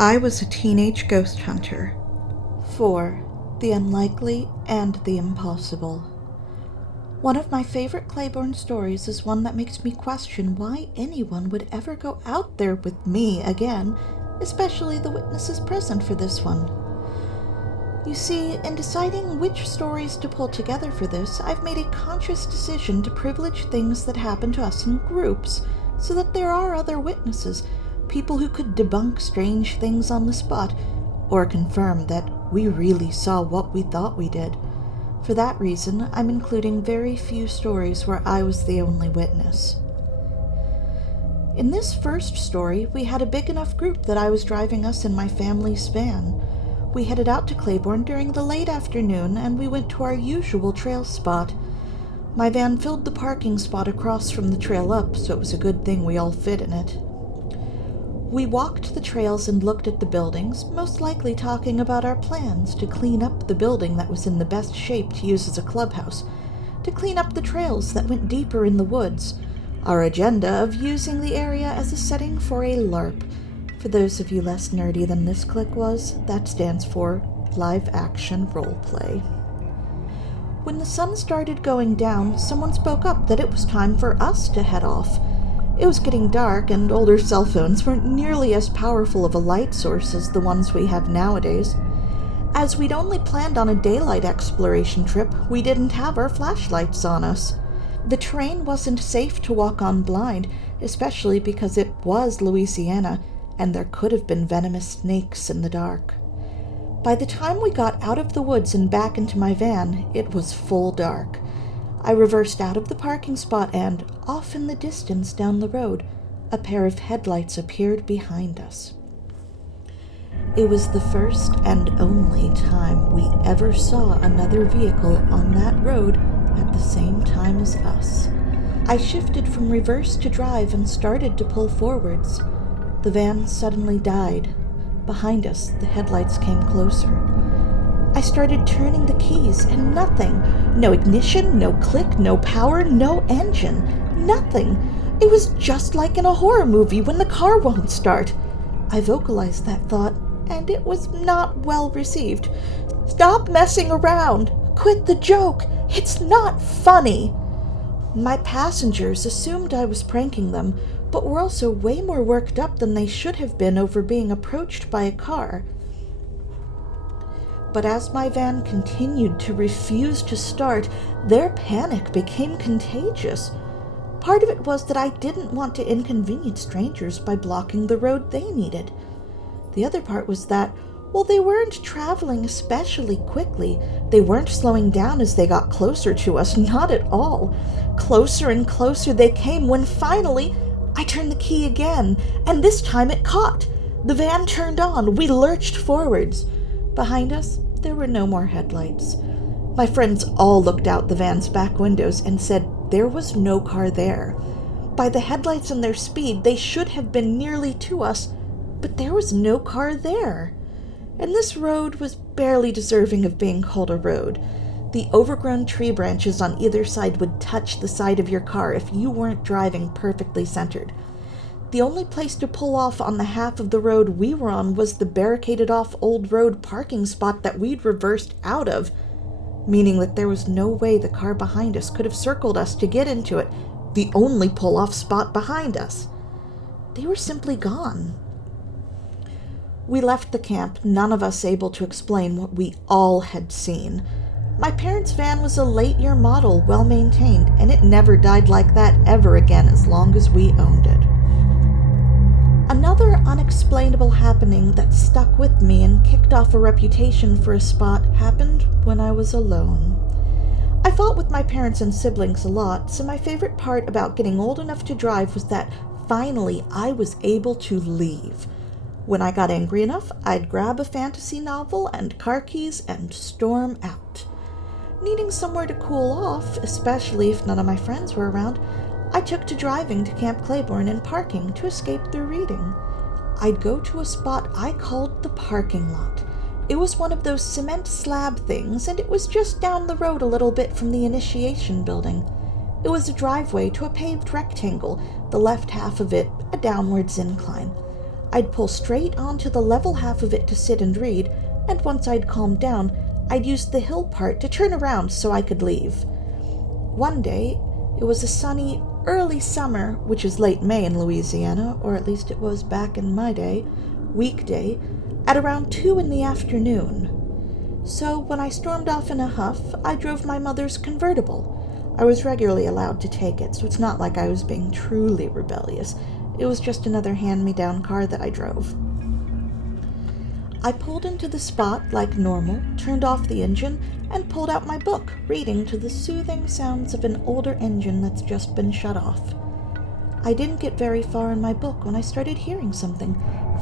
I was a teenage ghost hunter. 4. The unlikely and the impossible. One of my favorite Claiborne stories is one that makes me question why anyone would ever go out there with me again, especially the witnesses present for this one. You see, in deciding which stories to pull together for this, I've made a conscious decision to privilege things that happen to us in groups, so that there are other witnesses, people who could debunk strange things on the spot, or confirm that we really saw what we thought we did. For that reason, I'm including very few stories where I was the only witness. In this first story, we had a big enough group that I was driving us in my family's van. We headed out to Claiborne during the late afternoon, and we went to our usual trail spot. My van filled the parking spot across from the trail up, so it was a good thing we all fit in it. We walked the trails and looked at the buildings, most likely talking about our plans to clean up the building that was in the best shape to use as a clubhouse, to clean up the trails that went deeper in the woods, our agenda of using the area as a setting for a LARP. For those of you less nerdy than this clique was, that stands for Live Action Roleplay. When the sun started going down, someone spoke up that it was time for us to head off. It was getting dark, and older cell phones weren't nearly as powerful of a light source as the ones we have nowadays. As we'd only planned on a daylight exploration trip, we didn't have our flashlights on us. The terrain wasn't safe to walk on blind, especially because it was Louisiana, and there could have been venomous snakes in the dark. By the time we got out of the woods and back into my van, it was full dark. I reversed out of the parking spot and, off in the distance down the road, a pair of headlights appeared behind us. It was the first and only time we ever saw another vehicle on that road at the same time as us. I shifted from reverse to drive and started to pull forwards. The van suddenly died. Behind us, the headlights came closer. I started turning the keys, and nothing. No ignition, no click, no power, no engine. Nothing. It was just like in a horror movie when the car won't start. I vocalized that thought, and it was not well received. "Stop messing around! Quit the joke! It's not funny!" My passengers assumed I was pranking them, but were also way more worked up than they should have been over being approached by a car. But as my van continued to refuse to start, their panic became contagious. Part of it was that I didn't want to inconvenience strangers by blocking the road they needed. The other part was that, while they weren't traveling especially quickly, they weren't slowing down as they got closer to us, not at all. Closer and closer they came when finally I turned the key again, and this time it caught. The van turned on. We lurched forwards. Behind us, there were no more headlights. My friends all looked out the van's back windows and said there was no car there. By the headlights and their speed, they should have been nearly to us, but there was no car there. And this road was barely deserving of being called a road. The overgrown tree branches on either side would touch the side of your car if you weren't driving perfectly centered. The only place to pull off on the half of the road we were on was the barricaded-off old road parking spot that we'd reversed out of, meaning that there was no way the car behind us could have circled us to get into it, the only pull-off spot behind us. They were simply gone. We left the camp, none of us able to explain what we all had seen. My parents' van was a late-year model, well-maintained, and it never died like that ever again as long as we owned it. Another unexplainable happening that stuck with me and kicked off a reputation for a spot happened when I was alone. I fought with my parents and siblings a lot, so my favorite part about getting old enough to drive was that finally I was able to leave. When I got angry enough, I'd grab a fantasy novel and car keys and storm out. Needing somewhere to cool off, especially if none of my friends were around, I took to driving to Camp Claiborne and parking to escape the reading. I'd go to a spot I called the parking lot. It was one of those cement slab things, and it was just down the road a little bit from the initiation building. It was a driveway to a paved rectangle, the left half of it a downwards incline. I'd pull straight onto the level half of it to sit and read, and once I'd calmed down, I'd use the hill part to turn around so I could leave. One day, it was a sunny, early summer, which is late May in Louisiana, or at least it was back in my day, weekday, at around 2 in the afternoon. So when I stormed off in a huff, I drove my mother's convertible. I was regularly allowed to take it, so it's not like I was being truly rebellious. It was just another hand-me-down car that I drove. I pulled into the spot like normal, turned off the engine, and pulled out my book, reading to the soothing sounds of an older engine that's just been shut off. I didn't get very far in my book when I started hearing something,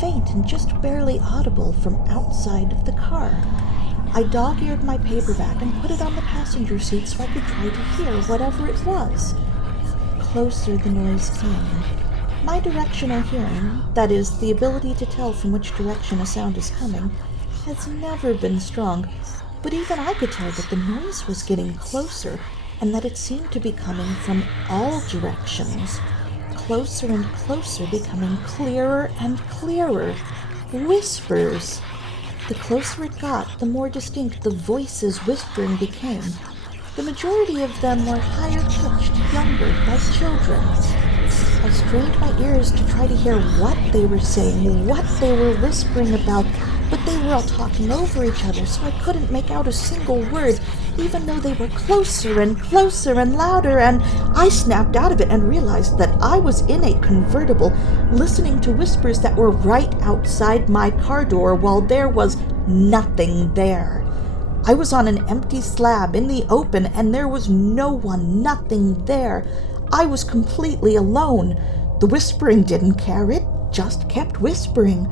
faint and just barely audible, from outside of the car. I dog-eared my paperback and put it on the passenger seat so I could try to hear whatever it was. Closer the noise came. My directional hearing, that is, the ability to tell from which direction a sound is coming, has never been strong, but even I could tell that the noise was getting closer and that it seemed to be coming from all directions. Closer and closer, becoming clearer and clearer. Whispers. The closer it got, the more distinct the voices whispering became. The majority of them were higher-pitched, younger, like children. I strained my ears to try to hear what they were saying, what they were whispering about, but they were all talking over each other, so I couldn't make out a single word, even though they were closer and louder, and I snapped out of it and realized that I was in a convertible, listening to whispers that were right outside my car door while there was nothing there. I was on an empty slab in the open, and there was no one, nothing there. I was completely alone. The whispering didn't care, it just kept whispering.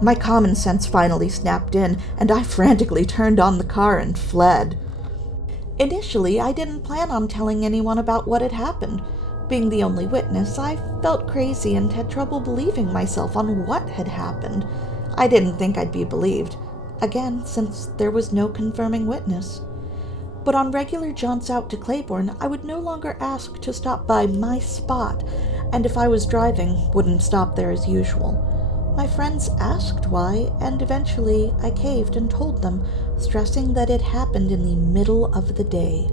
My common sense finally snapped in, and I frantically turned on the car and fled. Initially, I didn't plan on telling anyone about what had happened. Being the only witness, I felt crazy and had trouble believing myself on what had happened. I didn't think I'd be believed, again, since there was no confirming witness. But on regular jaunts out to Claiborne, I would no longer ask to stop by my spot, and if I was driving, wouldn't stop there as usual. My friends asked why, and eventually I caved and told them, stressing that it happened in the middle of the day.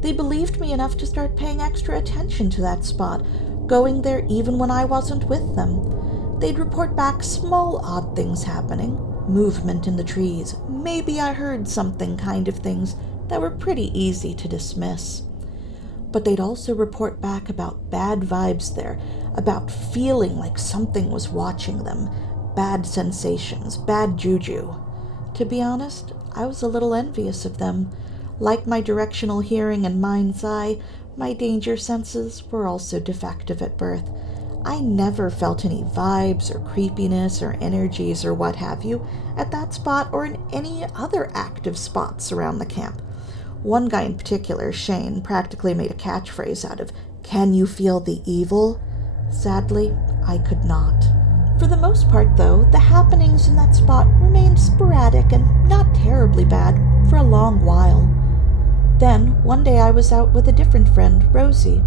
They believed me enough to start paying extra attention to that spot, going there even when I wasn't with them. They'd report back small odd things happening, movement in the trees, maybe I heard something kind of things that were pretty easy to dismiss. But they'd also report back about bad vibes there, about feeling like something was watching them, bad sensations, bad juju. To be honest, I was a little envious of them. Like my directional hearing and mind's eye, my danger senses were also defective at birth. I never felt any vibes or creepiness or energies or what have you at that spot or in any other active spots around the camp. One guy in particular, Shane, practically made a catchphrase out of, "Can you feel the evil?" Sadly, I could not. For the most part, though, the happenings in that spot remained sporadic and not terribly bad for a long while. Then, one day I was out with a different friend, Rosie.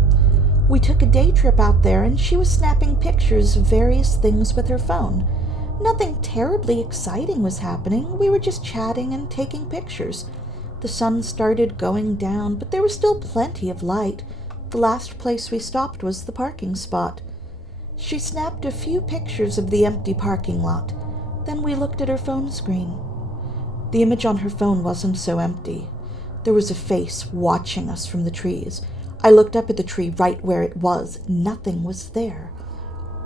We took a day trip out there, and she was snapping pictures of various things with her phone. Nothing terribly exciting was happening. We were just chatting and taking pictures. The sun started going down, but there was still plenty of light. The last place we stopped was the parking spot. She snapped a few pictures of the empty parking lot. Then we looked at her phone screen. The image on her phone wasn't so empty. There was a face watching us from the trees. I looked up at the tree right where it was. Nothing was there.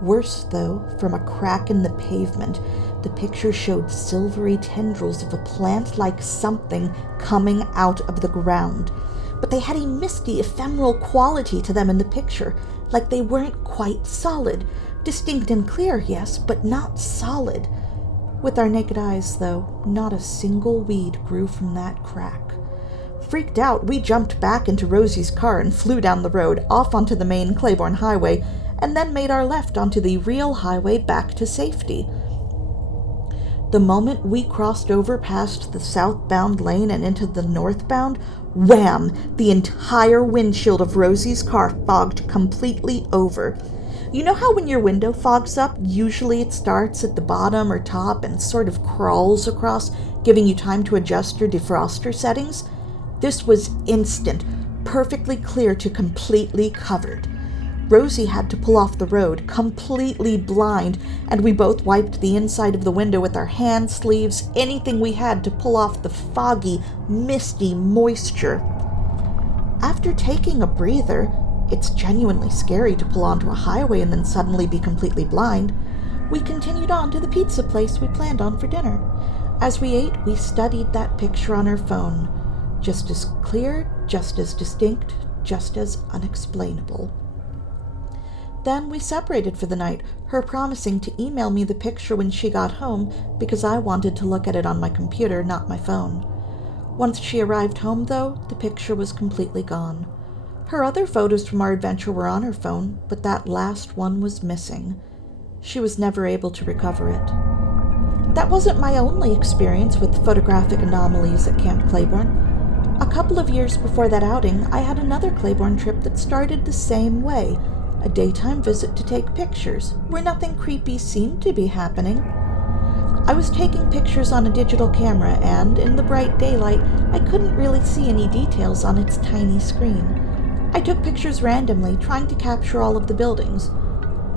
Worse, though, from a crack in the pavement, the picture showed silvery tendrils of a plant-like something coming out of the ground. But they had a misty, ephemeral quality to them in the picture, like they weren't quite solid. Distinct and clear, yes, but not solid. With our naked eyes, though, not a single weed grew from that crack. Freaked out, we jumped back into Rosie's car and flew down the road, off onto the main Claiborne highway, and then made our left onto the real highway back to safety. The moment we crossed over past the southbound lane and into the northbound, wham! The entire windshield of Rosie's car fogged completely over. You know how when your window fogs up, usually it starts at the bottom or top and sort of crawls across, giving you time to adjust your defroster settings? This was instant, perfectly clear to completely covered. Rosie had to pull off the road, completely blind, and we both wiped the inside of the window with our hand sleeves, anything we had to pull off the foggy, misty moisture. After taking a breather, it's genuinely scary to pull onto a highway and then suddenly be completely blind, we continued on to the pizza place we planned on for dinner. As we ate, we studied that picture on her phone. Just as clear, just as distinct, just as unexplainable. Then we separated for the night, her promising to email me the picture when she got home because I wanted to look at it on my computer, not my phone. Once she arrived home, though, the picture was completely gone. Her other photos from our adventure were on her phone, but that last one was missing. She was never able to recover it. That wasn't my only experience with photographic anomalies at Camp Claiborne. A couple of years before that outing, I had another Claiborne trip that started the same way. A daytime visit to take pictures, where nothing creepy seemed to be happening. I was taking pictures on a digital camera, and in the bright daylight, I couldn't really see any details on its tiny screen. I took pictures randomly, trying to capture all of the buildings.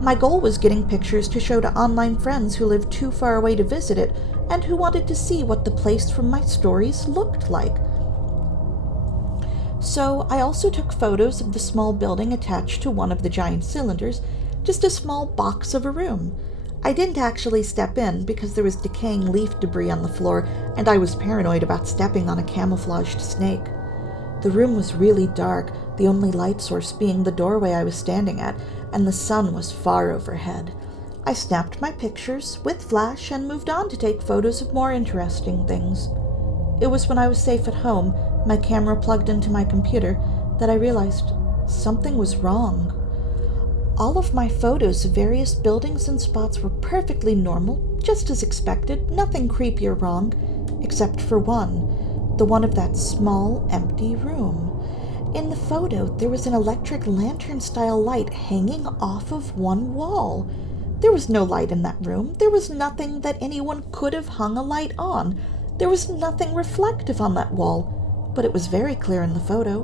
My goal was getting pictures to show to online friends who lived too far away to visit it, and who wanted to see what the place from my stories looked like. So I also took photos of the small building attached to one of the giant cylinders, just a small box of a room. I didn't actually step in because there was decaying leaf debris on the floor and I was paranoid about stepping on a camouflaged snake. The room was really dark, the only light source being the doorway I was standing at, and the sun was far overhead. I snapped my pictures with flash and moved on to take photos of more interesting things. It was when I was safe at home, my camera plugged into my computer, that I realized something was wrong. All of my photos of various buildings and spots were perfectly normal, just as expected, nothing creepy or wrong, except for one, the one of that small, empty room. In the photo, there was an electric lantern-style light hanging off of one wall. There was no light in that room. There was nothing that anyone could have hung a light on. There was nothing reflective on that wall, but it was very clear in the photo.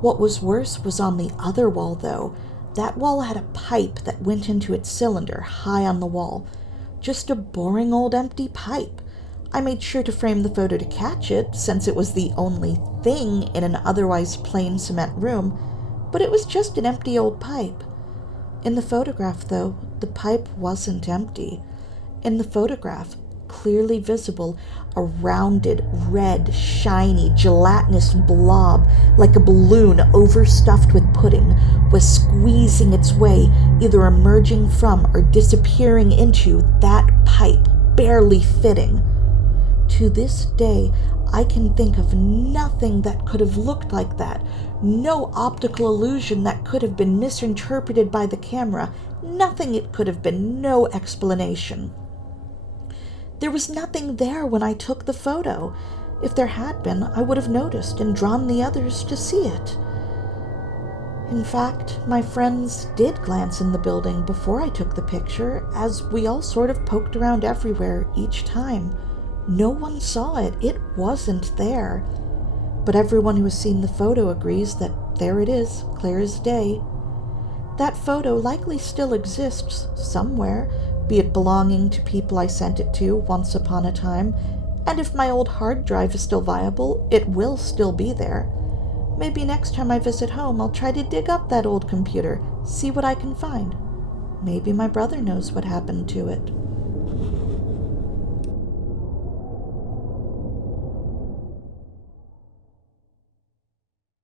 What was worse was on the other wall, though. That wall had a pipe that went into its cylinder high on the wall. Just a boring old empty pipe. I made sure to frame the photo to catch it, since it was the only thing in an otherwise plain cement room, but it was just an empty old pipe. In the photograph, though, the pipe wasn't empty. In the photograph, clearly visible, a rounded, red, shiny, gelatinous blob, like a balloon overstuffed with pudding, was squeezing its way, either emerging from or disappearing into that pipe, barely fitting. To this day, I can think of nothing that could have looked like that, no optical illusion that could have been misinterpreted by the camera, nothing it could have been, no explanation. There was nothing there when I took the photo. If there had been, I would have noticed and drawn the others to see it. In fact, my friends did glance in the building before I took the picture, as we all sort of poked around everywhere each time. No one saw it. It wasn't there. But everyone who has seen the photo agrees that there it is, clear as day. That photo likely still exists somewhere, be it belonging to people I sent it to once upon a time, and if my old hard drive is still viable, it will still be there. Maybe next time I visit home, I'll try to dig up that old computer, see what I can find. Maybe my brother knows what happened to it.